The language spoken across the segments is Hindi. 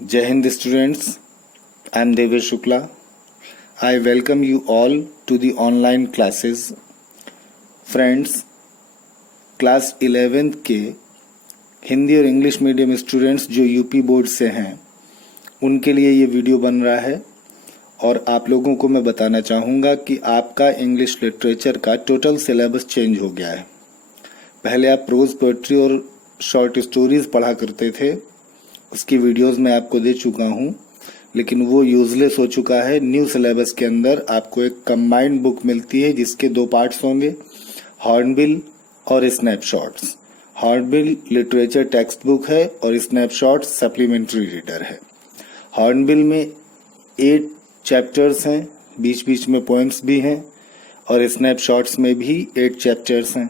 Jai Hind students, I am Devesh Shukla. I welcome you all to the online classes. Friends, class 11th के हिंदी और इंग्लिश मीडियम स्टूडेंट्स जो यूपी बोर्ड से हैं उनके लिए ये वीडियो बन रहा है और आप लोगों को मैं बताना चाहूँगा कि आपका इंग्लिश लिटरेचर का टोटल सिलेबस चेंज हो गया है। पहले आप प्रोज पोएट्री और शॉर्ट स्टोरीज पढ़ा करते थे, उसकी वीडियोस मैं आपको दे चुका हूँ, लेकिन वो यूजलेस हो चुका है। न्यू सिलेबस के अंदर आपको एक कंबाइंड बुक मिलती है जिसके 2 पार्ट्स होंगे, हॉर्नबिल और snapshots. Hornbill literature text book है और स्नैपशॉट्स सप्लीमेंट्री रीडर है। हॉर्नबिल में 8 चैप्टर्स हैं, बीच बीच में पोएम्स भी हैं, और स्नैपशॉट्स में भी 8 चैप्टर्स हैं।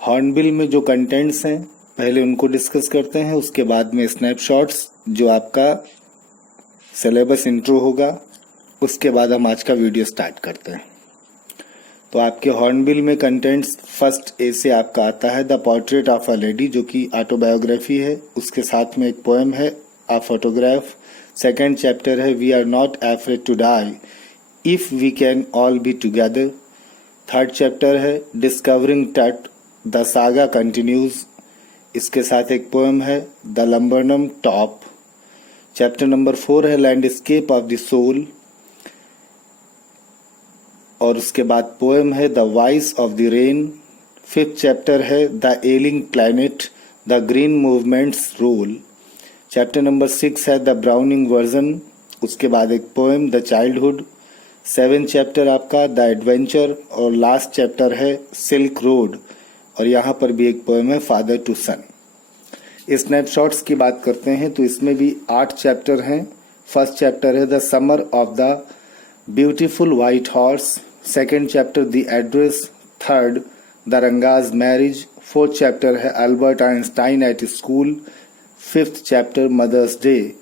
हॉर्नबिल में जो कंटेंट्स हैं पहले उनको डिस्कस करते हैं, उसके बाद में स्नैपशॉट्स जो आपका सिलेबस इंट्रो होगा, उसके बाद हम आज का वीडियो स्टार्ट करते हैं। तो आपके हॉर्नबिल में कंटेंट्स फर्स्ट ए से आपका आता है the portrait of a lady, जो कि ऑटोबायोग्राफी है, उसके साथ में एक पोएम है अ फोटोग्राफ। सेकेंड चैप्टर है we are not afraid to die if we can all be together. Third chapter है discovering Tut the saga continues, इसके साथ एक पोएम है the laburnum top. Chapter number 4 है लैंडस्केप ऑफ द सोल, और उसके बाद पोएम है the voice of the rain. Fifth chapter है the ailing planet the green movement's role. Chapter number 6 है द ब्राउनिंग वर्जन, उसके बाद एक poem the childhood. 7th chapter आपका द एडवेंचर, और लास्ट चैप्टर है सिल्क रोड, और यहाँ पर भी एक पोएम है फादर टू सन। स्नैपशॉट्स की बात करते हैं तो इसमें भी 8 चैप्टर हैं। फर्स्ट चैप्टर है the summer of the beautiful white horse. Second chapter the address. Third the Ranga's marriage. Fourth chapter है Albert Einstein at school. Fifth chapter Mother's Day.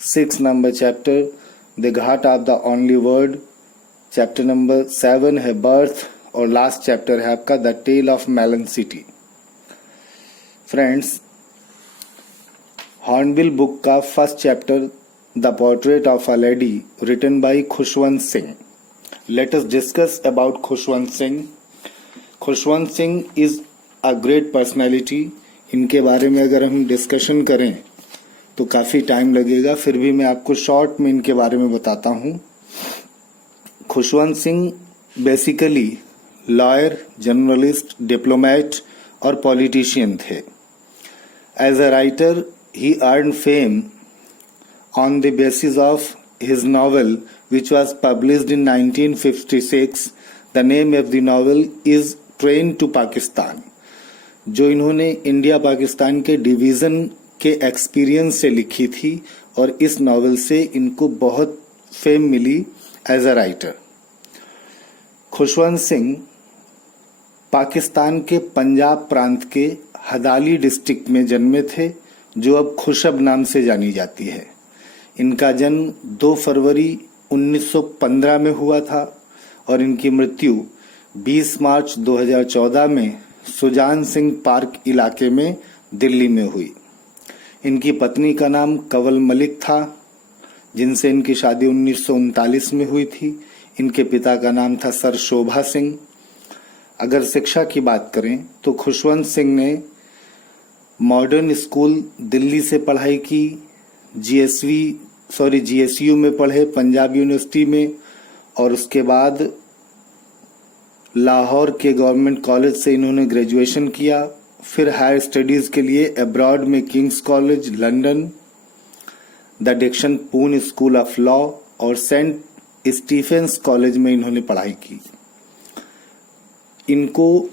6 number chapter the ghat of the only word. Chapter number 7 है बर्थ, और लास्ट चैप्टर है आपका the tale of melon city. Friends, Hornbill book का first chapter the portrait of a lady written bye Khushwant Singh. Let us discuss about Khushwant Singh. Khushwant Singh is a great personality. इनके बारे में अगर हम डिस्कशन करें तो काफ़ी टाइम लगेगा, फिर भी मैं आपको शॉर्ट में इनके बारे में बताता हूँ। Khushwant Singh basically lawyer, journalist, diplomat और पॉलिटिशियन थे। As a writer he earned fame on the basis of his novel which was published in 1956. The name of the novel is Train to Pakistan, जो इन्होंने इंडिया पाकिस्तान के डिवीज़न के एक्सपीरियंस से लिखी थी, और इस नॉवल से इनको बहुत फेम मिली as a writer. Khushwant Singh Pakistan के पंजाब प्रांत के हदाली डिस्ट्रिक्ट में जन्मे थे, जो अब खुशब नाम से जानी जाती है। इनका जन्म 2 फरवरी 1915 में हुआ था और इनकी मृत्यु 20 मार्च 2014 में सुजान सिंह पार्क इलाके में दिल्ली में हुई। इनकी पत्नी का नाम कंवल मलिक था, जिनसे इनकी शादी 1939 में हुई थी। इनके पिता का नाम था सर शोभा सिंह। अगर शिक्षा की बात करें तो खुशवंत सिंह ने मॉडर्न स्कूल दिल्ली से पढ़ाई की, जीएसयू में पढ़े, पंजाब यूनिवर्सिटी में, और उसके बाद लाहौर के गवर्नमेंट कॉलेज से इन्होंने ग्रेजुएशन किया। फिर हायर स्टडीज़ के लिए अब्रॉड में किंग्स कॉलेज लंदन, द डिक्शन पून स्कूल ऑफ लॉ और सेंट स्टीफेंस कॉलेज में इन्होंने पढ़ाई की। इनको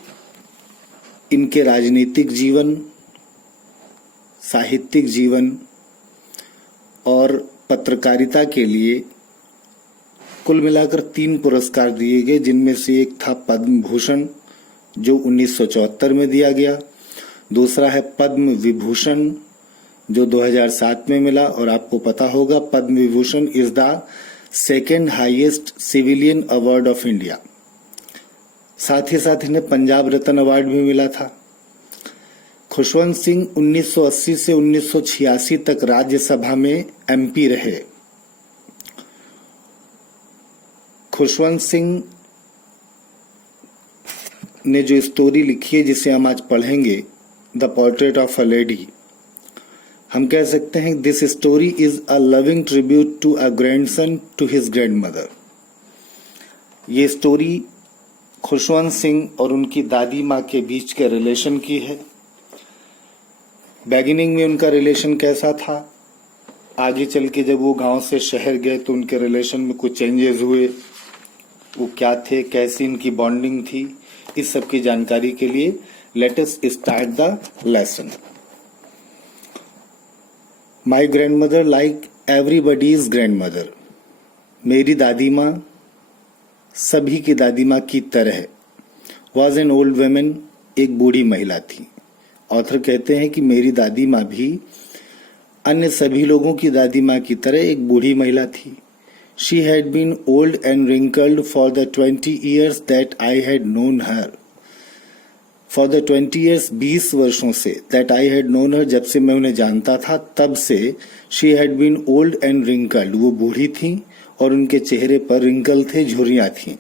इनके राजनीतिक जीवन, साहित्यिक जीवन और पत्रकारिता के लिए कुल मिलाकर 3 पुरस्कार दिए गए, जिनमें से एक था पद्म भूषण जो 1974 में दिया गया, दूसरा है पद्म विभूषण जो 2007 में मिला, और आपको पता होगा Padma Vibhushan is the second highest civilian award of India. साथ ही साथ इन्हें पंजाब रत्न अवार्ड भी मिला था। खुशवंत सिंह 1980 से 1986 तक राज्यसभा में एमपी रहे। खुशवंत सिंह ने जो स्टोरी लिखी है जिसे हम आज पढ़ेंगे, the portrait of a lady, हम कह सकते हैं this story is a loving tribute to a grandson to his grandmother. ये स्टोरी खुशवंत सिंह और उनकी दादी माँ के बीच के रिलेशन की है। बिगिनिंग में उनका रिलेशन कैसा था, आगे चल के जब वो गांव से शहर गए तो उनके रिलेशन में कुछ चेंजेस हुए, वो क्या थे, कैसी इनकी बॉन्डिंग थी, इस सब की जानकारी के लिए let us start the lesson. My grandmother like everybody's grandmother. मेरी दादी माँ सभी की दादी माँ की तरह वॉज एन ओल्ड वेमेन, एक बूढ़ी महिला थी। ऑथर कहते हैं कि मेरी दादी माँ भी अन्य सभी लोगों की दादी माँ की तरह एक बूढ़ी महिला थी। She had been old and wrinkled for the 20 years that I had known her. For the 20 years 20 वर्षों से that I had known her, जब से मैं उन्हें जानता था तब से she had been old and wrinkled, वो बूढ़ी थी और उनके चेहरे पर रिंकल थे, झुर्रियां थीं।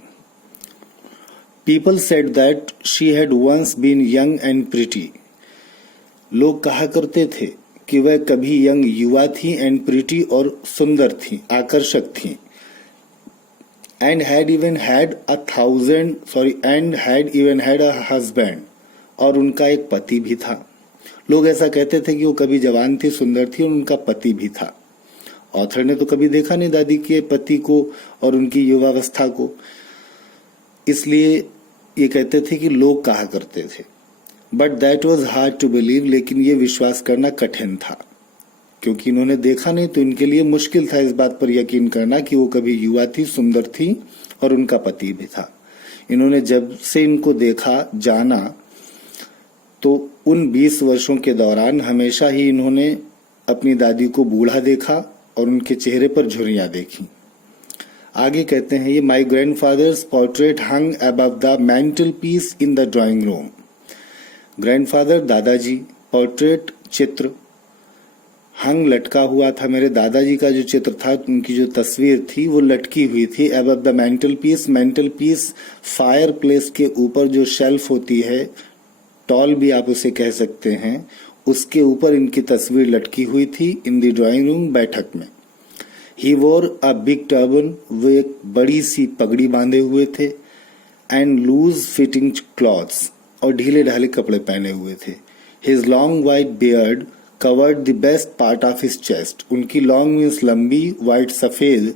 People said that she had once been young and pretty. लोग कहा करते थे कि वह कभी यंग युवा थी एंड प्रिटी और सुंदर थी, आकर्षक थी। And had even had a husband, और उनका एक पति भी था। लोग ऐसा कहते थे कि वो कभी जवान थी, सुंदर थी और उनका पति भी था। ऑथर ने तो कभी देखा नहीं दादी के पति को और उनकी युवावस्था को, इसलिए ये कहते थे कि लोग कहा करते थे। But that was hard to believe, लेकिन ये विश्वास करना कठिन था क्योंकि इन्होंने देखा नहीं, तो इनके लिए मुश्किल था इस बात पर यकीन करना कि वो कभी युवा थी, सुंदर थी और उनका पति भी था। इन्होंने जब से इनको देखा, जाना, तो उन 20 वर्षों के दौरान हमेशा ही इन्होंने अपनी दादी को बूढ़ा देखा और उनके चेहरे पर झुर्रियां देखी। आगे कहते हैं ये my grandfather's portrait hung above the mantel piece in the drawing room. Grandfather दादाजी, पोर्ट्रेट चित्र, हंग लटका हुआ था। मेरे दादाजी का जो चित्र था, उनकी जो तस्वीर थी वो लटकी हुई थी above the mental peace. Mental peace fire place के ऊपर जो शेल्फ होती है, टॉल भी आप उसे कह सकते हैं, उसके ऊपर इनकी तस्वीर लटकी हुई थी इन द ड्राइंग रूम, बैठक में। ही वोर अ बिग टर्बन, वो एक बड़ी सी पगड़ी बांधे हुए थे। एंड लूज फिटिंग क्लॉथ्स, और ढीले ढाले कपड़े पहने हुए थे। His long white beard covered the best part of his chest. उनकी लॉन्ग मीन्स लंबी, वाइट सफेद,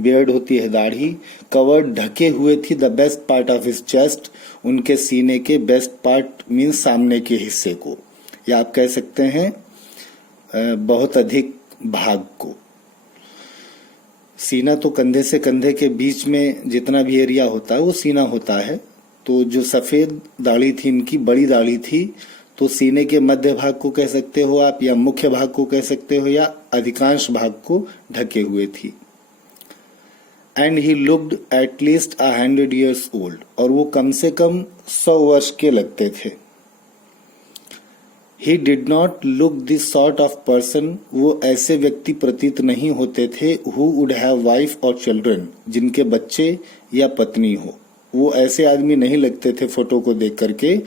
बियर्ड होती है दाढ़ी, कवर्ड ढके हुए थी the best part of his chest, उनके सीने के बेस्ट पार्ट मीन्स सामने के हिस्से को, या आप कह सकते हैं बहुत अधिक भाग को। सीना तो कंधे से कंधे के बीच में जितना भी एरिया होता है वो सीना होता है। तो जो सफेद दाढ़ी थी इनकी, बड़ी दाढ़ी थी, तो सीने के मध्य भाग को कह सकते हो आप, या मुख्य भाग को कह सकते हो, या अधिकांश भाग को ढके हुए थी। And he looked at least 100 years old, और वो कम से कम 100 वर्ष के लगते थे। He did not look this sort of person, वो ऐसे व्यक्ति प्रतीत नहीं होते थे हु वुड हैव वाइफ और चिल्ड्रन, जिनके बच्चे या पत्नी हो। वो ऐसे आदमी नहीं लगते थे फोटो को देख करके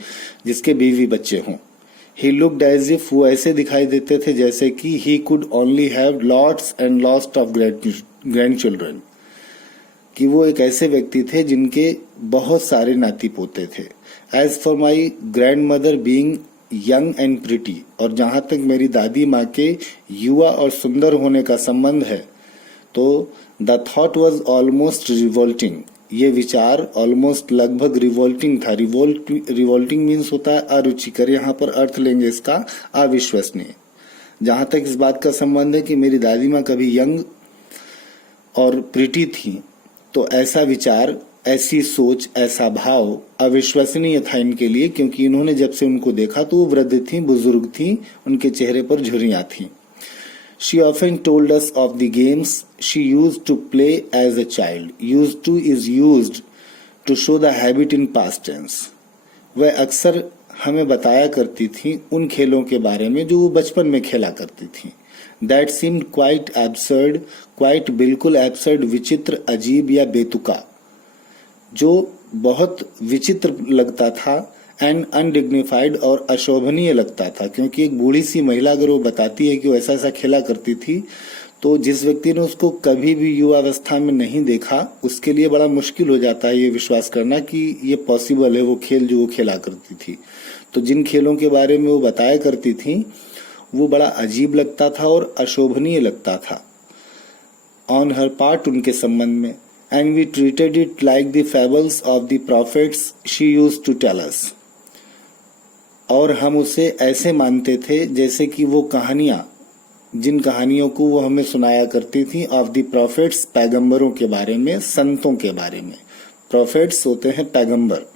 जिसके बीवी बच्चे हों। ही लुक्ड एज इफ, वो ऐसे दिखाई देते थे जैसे कि he could only have lots and lots of grand children, कि वो एक ऐसे व्यक्ति थे जिनके बहुत सारे नाती पोते थे। As for my grandmother being young and pretty, और जहां तक मेरी दादी माँ के युवा और सुंदर होने का संबंध है, तो the thought was almost revolting, ये विचार ऑलमोस्ट लगभग रिवोल्टिंग था। रिवोल्टिंग मीन्स होता है अरुचिकर, यहाँ पर अर्थ लेंगे इसका अविश्वसनीय। जहां तक इस बात का संबंध है कि मेरी दादी माँ कभी यंग और प्रिटी थी, तो ऐसा विचार, ऐसी सोच, ऐसा भाव अविश्वसनीय था इनके लिए, क्योंकि इन्होंने जब से उनको देखा तो वो वृद्ध थी, बुजुर्ग थी, उनके चेहरे पर झुर्रियां थी। She often told us of the games she used to play as a child. Used to is used to show the habit in past tense. वह अक्सर हमें बताया करती थी उन खेलों के बारे में जो वो बचपन में खेला करती थी। That seemed quite absurd, quite बिल्कुल एब्सर्ड, विचित्र, अजीब या बेतुका, जो बहुत विचित्र लगता था, एंड अनडिग्निफाइड और अशोभनीय लगता था। क्योंकि एक बूढ़ी सी महिला अगर वो बताती है कि वो ऐसा ऐसा खेला करती थी, तो जिस व्यक्ति ने उसको कभी भी युवावस्था में नहीं देखा उसके लिए बड़ा मुश्किल हो जाता है ये विश्वास करना कि ये पॉसिबल है वो खेल जो वो खेला करती थी। तो जिन खेलों के बारे में वो बताया करती थी वो बड़ा अजीब लगता था और अशोभनीय लगता था ऑन हर पार्ट, उनके संबंध में। And we treated it like the fables of the prophets she used to tell us, और हम उसे ऐसे मानते थे जैसे कि वो कहानियां, जिन कहानियों को वो हमें सुनाया करती थी, ऑफ द प्रॉफिट्स, पैगंबरों के बारे में, संतों के बारे में। प्रॉफिट्स होते हैं पैगंबर।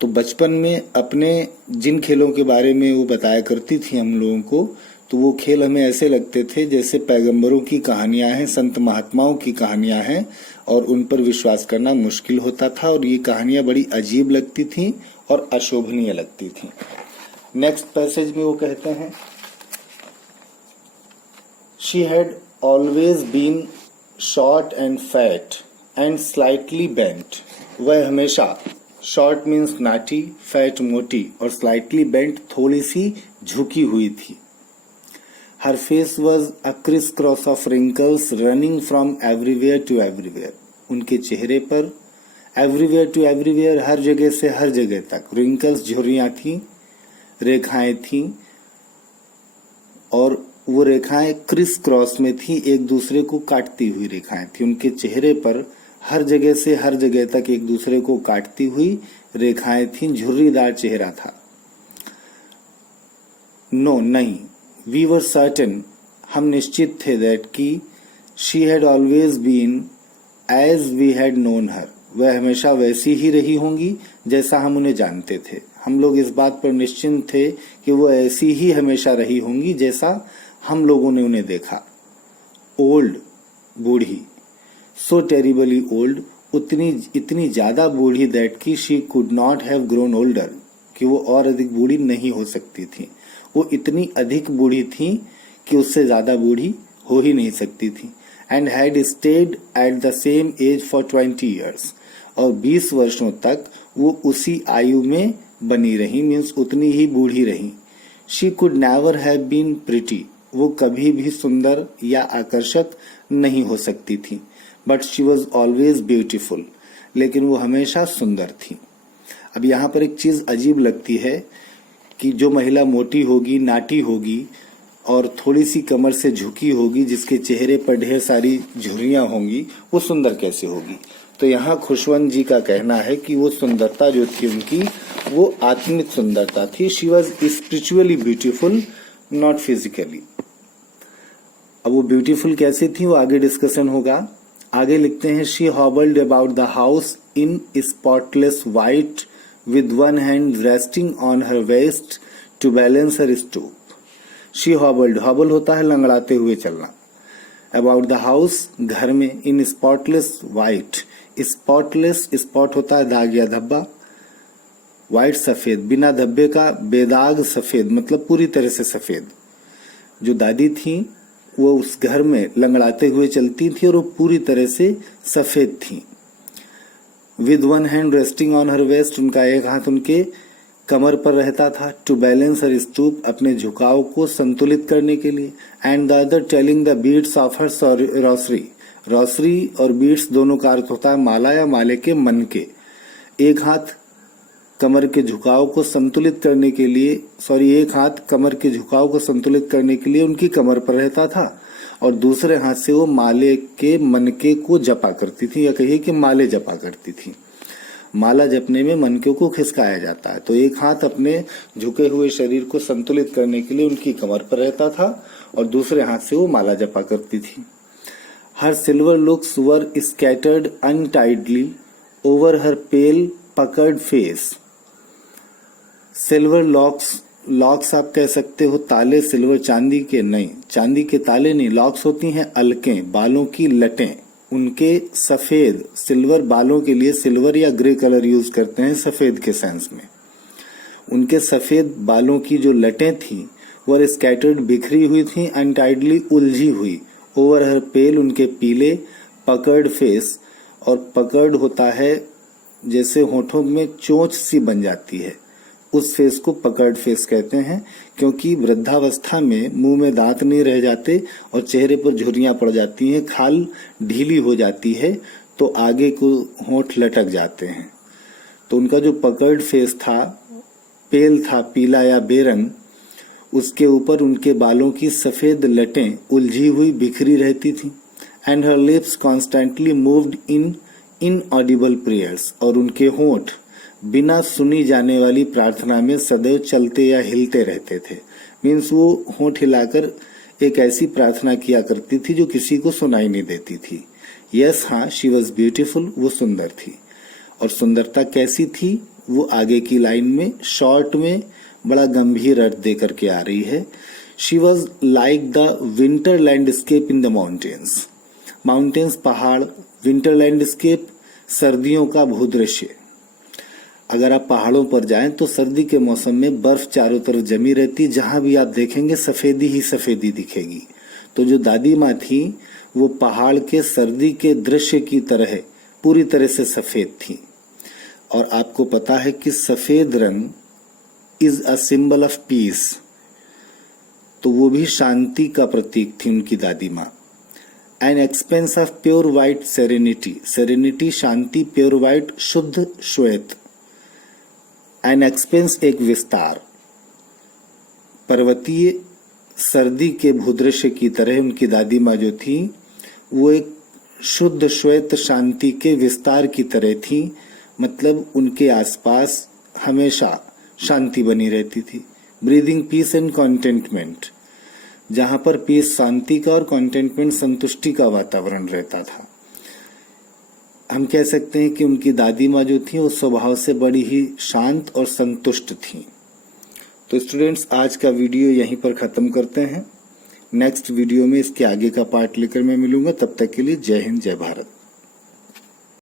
तो बचपन में अपने जिन खेलों के बारे में वो बताया करती थी हम लोगों को, तो वो खेल हमें ऐसे लगते थे जैसे पैगंबरों की कहानियां हैं, संत महात्माओं की कहानियां हैं, और उन पर विश्वास करना मुश्किल होता था, और ये कहानियां बड़ी अजीब लगती थी और अशोभनीय लगती थी। नेक्स्ट पैसेज में वो कहते हैं, she had always been short and fat and slightly bent. वह हमेशा, शॉर्ट मीन्स नाटी, फैट मोटी, और स्लाइटली बेंट थोड़ी सी झुकी हुई थी। Her face was a criss cross of wrinkles running from everywhere to everywhere. उनके चेहरे पर एवरीवेयर टू एवरीवेयर, हर जगह से हर जगह तक, रिंकल्स, झुर्रियां थी, रेखाएं थी, और वो रेखाएं क्रिस क्रॉस में थी, एक दूसरे को काटती हुई रेखाएं थी। उनके चेहरे पर हर जगह से हर जगह तक एक दूसरे को काटती हुई रेखाएं थी, झुर्रीदार चेहरा था। नो, नहीं, वी वर सर्टेन, हम निश्चित थे, दैट की she had always been as we had known her, वह हमेशा वैसी ही रही होंगी जैसा हम उन्हें जानते थे। हम लोग इस बात पर निश्चिंत थे कि वो ऐसी ही हमेशा रही होंगी जैसा हम लोगों ने उन्हें देखा। ओल्ड, बूढ़ी, सो टेरिबली ओल्ड, इतनी ज्यादा बूढ़ी, दैट की she could not have grown older, कि वो और अधिक बूढ़ी नहीं हो सकती थी। वो इतनी अधिक बूढ़ी थी कि उससे ज्यादा बूढ़ी हो ही नहीं सकती थी। And had stayed at the same age for 20 years, और 20 वर्षों तक वो उसी आयु में बनी रही, मीन्स उतनी ही बूढ़ी रही। She could never have been pretty, वो कभी भी सुंदर या आकर्षक नहीं हो सकती थी। But she was always beautiful, लेकिन वो हमेशा सुंदर थी। अब यहाँ पर एक चीज अजीब लगती है कि जो महिला मोटी होगी, नाटी होगी, और थोड़ी सी कमर से झुकी होगी, जिसके चेहरे पर ढेर सारी झुर्रियां होंगी, वो सुंदर कैसे होगी? तो यहाँ खुशवंत जी का कहना है कि वो सुंदरता जो थी उनकी, वो आत्मिक सुंदरता थी। She was spiritually beautiful, not physically. अब वो ब्यूटीफुल कैसे थी वो आगे डिस्कशन होगा। आगे लिखते हैं, she hobbled about the house in spotless white with one hand resting on her waist to balance her stoop. She hobbled, hobble होता है लंगड़ाते हुए चलना। About the house, घर में, in spotless white, spotless, spot होता है दाग या धब्बा, white सफेद, बिना धब्बे का, बेदाग सफेद, मतलब पूरी तरह से सफेद। जो दादी थी वो उस घर में लंगड़ाते हुए चलती थी और वो पूरी तरह से सफेद थी। With one hand resting on her waist, उनका एक हाथ उनके कमर पर रहता था। टू बैलेंस हर स्टूप, अपने झुकाव को संतुलित करने के लिए। And the other telling the beads of her rosary, rosary और बीट्स दोनों का अर्थ होता है माला या माले के मन के। एक हाथ कमर के झुकाव को संतुलित करने के लिए, एक हाथ कमर के झुकाव को संतुलित करने के लिए उनकी कमर पर रहता था, और दूसरे हाथ से वो माले के मनके को जपा करती थी, या कहिए कि माले जपा करती थी। माला जपने में मनके को खिसकाया जाता है। तो एक हाथ अपने झुके हुए शरीर को संतुलित करने के लिए उनकी कमर पर रहता था, और दूसरे हाथ से वो माला जपा करती थी। हर सिल्वर लुक्स वर स्कैटर्ड अनटाइडली ओवर हर पेल पकर्ड फेस। सिल्वर लॉक्स आप कह सकते हो ताले, सिल्वर चांदी के नहीं, चांदी के ताले नहीं, लॉक्स होती हैं अलकें, बालों की लटें, उनके सफेद, सिल्वर बालों के लिए सिल्वर या ग्रे कलर यूज करते हैं सफेद के सेंस में। उनके सफेद बालों की जो लटें थीं वह स्कैटर्ड बिखरी हुई थीं, अनटाइडली उलझी हुई। ओवर हर पेल उनके पीले पकर्ड फेस, और पकर्ड होता है जैसे होठों में चोंच सी बन जाती है, उस फेस को पकर्ड फेस कहते हैं, क्योंकि वृद्धावस्था में मुंह में दांत नहीं रह जाते और चेहरे पर झुर्रियां पड़ जाती हैं, खाल ढीली हो जाती है तो आगे को होंठ लटक जाते हैं। तो उनका जो पकर्ड फेस था, पेल था, पीला या बेरंग, उसके ऊपर उनके बालों की सफेद लटें उलझी हुई बिखरी रहती थी। And her lips constantly moved in inaudible prayers, और उनके होंठ बिना सुनी जाने वाली प्रार्थना में सदैव चलते या हिलते रहते थे। मीन्स वो होंठ हिलाकर एक ऐसी प्रार्थना किया करती थी जो किसी को सुनाई नहीं देती थी। यस, हाँ, शी वॉज ब्यूटीफुल, वो सुंदर थी। और सुंदरता कैसी थी वो आगे की लाइन में शॉर्ट में बड़ा गंभीर अर्थ दे करके आ रही है। She was like the winter landscape in the mountains. Mountains पहाड़, विंटर लैंडस्केप सर्दियों का भूदृश्य। अगर आप पहाड़ों पर जाएं तो सर्दी के मौसम में बर्फ चारों तरफ जमी रहती, जहां भी आप देखेंगे सफेदी ही सफेदी दिखेगी। तो जो दादी माँ थी वो पहाड़ के सर्दी के दृश्य की तरह पूरी तरह से सफेद थी। और आपको पता है कि सफेद रंग is a symbol of peace, तो वो भी शांति का प्रतीक थी उनकी दादी माँ। An expense of pure white serenity, serenity Shanti, pure white शुद्ध श्वेत। एन एक्सपेंस एक विस्तार, पर्वतीय सर्दी के भूदृश्य की तरह उनकी दादी माँ जो थी वो एक शुद्ध श्वेत शांति के विस्तार की तरह थी। मतलब उनके आसपास हमेशा शांति बनी रहती थी। ब्रीदिंग पीस एंड कॉन्टेंटमेंट, जहां पर पीस शांति का और कॉन्टेंटमेंट संतुष्टि का वातावरण रहता था। हम कह सकते हैं कि उनकी दादी माँ जो थी वो स्वभाव से बड़ी ही शांत और संतुष्ट थी। तो स्टूडेंट्स, आज का वीडियो यहीं पर खत्म करते हैं। नेक्स्ट वीडियो में इसके आगे का पार्ट लेकर मैं मिलूंगा। तब तक के लिए जय हिंद, जय भारत।